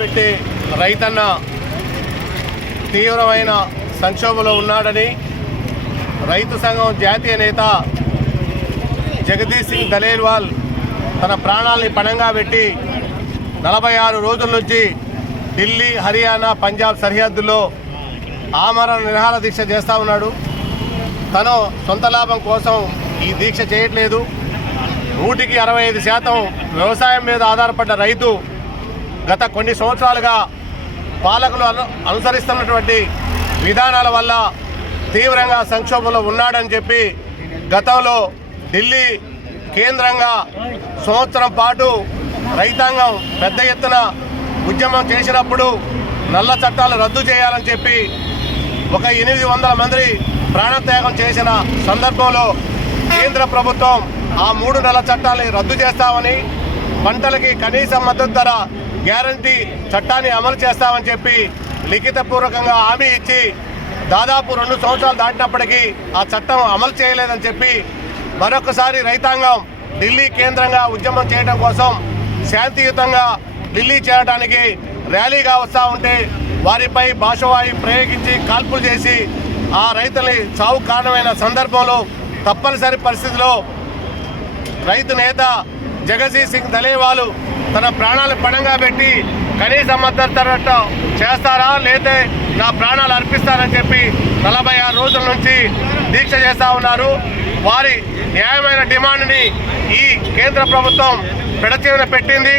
పెట్టి రైతన్న తీవ్రమైన సంక్షోభంలో ఉన్నాడని రైతు సంఘం జాతీయ నేత జగదీష్ సింగ్ ధలేల్వాల్ తన ప్రాణాలని పణంగా పెట్టి 46 రోజుల నుంచి ఢిల్లీ, హర్యానా, పంజాబ్ సరిహద్దుల్లో ఆమరణ నిరాహార దీక్ష చేస్తూ ఉన్నాడు. తను సొంత లాభం కోసం ఈ దీక్ష చేయట్లేదు. 65% వ్యవసాయం మీద ఆధారపడ్డ రైతు గత కొన్ని సంవత్సరాలుగా పాలకులు అనుసరిస్తున్నటువంటి విధానాల వల్ల తీవ్రంగా సంక్షోభంలో ఉన్నాడని చెప్పి గతంలో ఢిల్లీ కేంద్రంగా సంవత్సరం పాటు రైతాంగం పెద్ద ఎత్తున ఉద్యమం చేసినప్పుడు నల్ల చట్టాలు రద్దు చేయాలని చెప్పి ఒక 800 మంది ప్రాణత్యాగం చేసిన సందర్భంలో కేంద్ర ప్రభుత్వం ఆ 3 నల్ల చట్టాలని రద్దు చేస్తామని, పంటలకి కనీస మద్దతు ధర గ్యారంటీ చట్టాన్ని అమలు చేస్తామని చెప్పి లిఖితపూర్వకంగా హామీ ఇచ్చి దాదాపు 2 సంవత్సరాలు దాటినప్పటికీ ఆ చట్టం అమలు చేయలేదని చెప్పి మరొకసారి రైతాంగం ఢిల్లీ కేంద్రంగా ఉద్యమం చేయడం కోసం శాంతియుతంగా ఢిల్లీ చేరడానికి ర్యాలీగా వస్తూ ఉంటే వారిపై భాషవాయు ప్రయోగించి కాల్పులు చేసి ఆ రైతుల్ని చావు కారణమైన సందర్భంలో తప్పనిసరి పరిస్థితిలో రైతు నేత జగదీష్ సింగ్ ధలేల్వాల్ తన ప్రాణాలు పణంగా పెట్టి కనీస మద్దతు ధర చేస్తారా లేదా నా ప్రాణాలు అర్పిస్తారని చెప్పి 46 రోజుల నుంచి దీక్ష చేస్తూ ఉన్నారు. వారి న్యాయమైన డిమాండ్ని ఈ కేంద్ర ప్రభుత్వం పెడచెవిన పెట్టింది.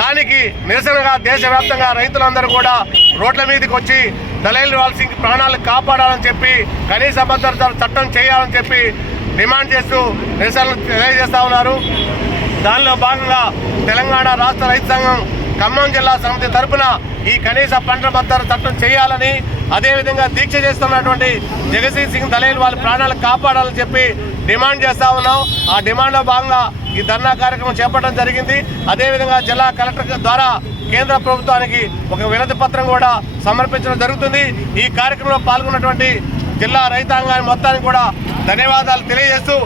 దానికి నిరసనగా దేశవ్యాప్తంగా రైతులందరూ కూడా రోడ్ల మీదకి వచ్చి ధలేల్వాల్ సింగ్ ప్రాణాలు కాపాడాలని చెప్పి కనీస మద్దతు ధర చట్టం చేయాలని చెప్పి డిమాండ్ చేస్తూ నిరసనలు తెలియజేస్తూ ఉన్నారు. దానిలో భాగంగా తెలంగాణ రాష్ట్ర రైతు సంఘం ఖమ్మం జిల్లా సమితి తరఫున ఈ కనీస పంట మద్దతు చట్టం చేయాలని, అదేవిధంగా దీక్ష చేస్తున్నటువంటి జగదీష్ సింగ్ ధలేల్వాల్ ప్రాణాలు కాపాడాలని చెప్పి డిమాండ్ చేస్తూ ఉన్నాం. ఆ డిమాండ్లో భాగంగా ఈ ధర్నా కార్యక్రమం చేపట్టడం జరిగింది. అదేవిధంగా జిల్లా కలెక్టర్ ద్వారా కేంద్ర ప్రభుత్వానికి ఒక వినతి పత్రం కూడా సమర్పించడం జరుగుతుంది. ఈ కార్యక్రమంలో పాల్గొన్నటువంటి జిల్లా రైతాంగాన్ని మొత్తానికి కూడా ధన్యవాదాలు తెలియజేస్తూ